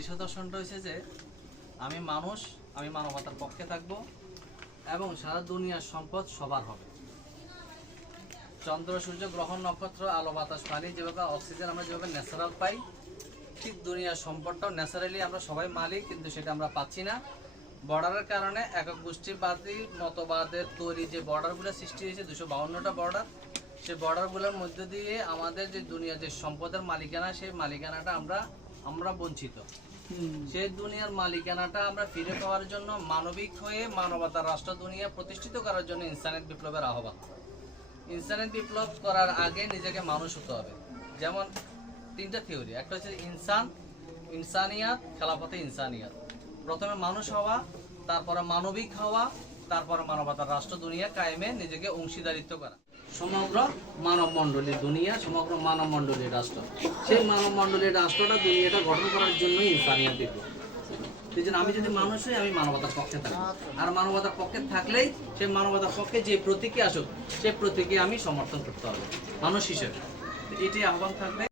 দৃশ্য দর্শনটা হয়েছে যে আমি মানুষ, আমি মানবতার পক্ষে থাকব এবং সারা দুনিয়ার সম্পদ সবার হবে। চন্দ্র, সূর্য, গ্রহ, নক্ষত্র, আলো, বাতাস, পানি, যেভাবে অক্সিজেন আমরা যেভাবে ন্যাচারাল পাই, ঠিক দুনিয়ার সম্পদটাও ন্যাচারালি আমরা সবাই মালিক, কিন্তু সেটা আমরা পাচ্ছি না। বর্ডারের কারণে একক গোষ্ঠীবাদী মতবাদের তৈরি যে বর্ডারগুলো সৃষ্টি হয়েছে, 252টা বর্ডার, সেই বর্ডারগুলোর মধ্য দিয়ে আমাদের যে দুনিয়ার যে সম্পদের মালিকানা, সেই মালিকানাটা আমরা বঞ্চিত। সেই দুনিয়ার মালিকানাটা আমরা ফিরে পাওয়ার জন্য মানবিক হয়ে মানবতার রাষ্ট্র দুনিয়া প্রতিষ্ঠিত করার জন্য ইনসানিয়ত বিপ্লবের আহ্বান। ইনসানিয়ত বিপ্লব করার আগে নিজেকে মানুষ হতে হবে। যেমন 3টা থিওরি, একটা হচ্ছে ইনসানিয়াত, খেলাফতে ইনসানিয়াত। প্রথমে মানুষ হওয়া, তারপরে মানবিক হওয়া, তারপরে মানবতার রাষ্ট্র দুনিয়া কায়েমে নিজেকে অংশীদারিত্ব করা। সমগ্র মানব মণ্ডলীর দুনিয়া, সমগ্র মানব মণ্ডলীর রাষ্ট্র, সেই মানব মণ্ডলীর রাষ্ট্রটা দুনিয়াটা গঠন করার জন্যই ইনসানিয়ত বিপ্লব। সেই জন্য আমি যদি মানুষ হই, আমি মানবতার পক্ষে থাকি, আর মানবতার পক্ষে থাকলেই সেই মানবতার পক্ষে যে প্রতীকী আসুক, সেই প্রতীকী আমি সমর্থন করতে হবে মানুষ হিসেবে। এটি আহ্বান থাকবে।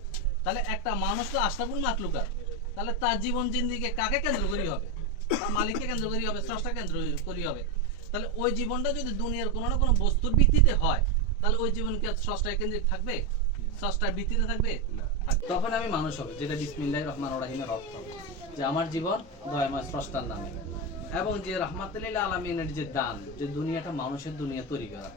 তাহলে একটা মানুষ তো আশরাফুল মাখলুকাত, তাহলে তার জীবন জিন্দিকে কাকে কেন্দ্র করি হবে? তার মালিককে কেন্দ্র করি হবে, স্রষ্টা কেন্দ্র করি হবে। তাহলে ওই জীবনটা যদি দুনিয়ার কোনো না কোনো বস্তুর ভিত্তিতে হয়, তাহলে ওই জীবনকে স্রষ্টার কেন্দ্রিক থাকবে? স্রষ্টার ভিত্তিতে থাকবে? তখন আমি মানুষ হবে, যেটা বিসমিল্লাহির রহমানির রহিমের অর্থ, যে আমার জীবন দয়াময় স্রষ্টার নামে, এবং যে রাহমাতুল লিল আলামিনের যে দান, যে দুনিয়াটা মানুষের দুনিয়া তৈরি করা।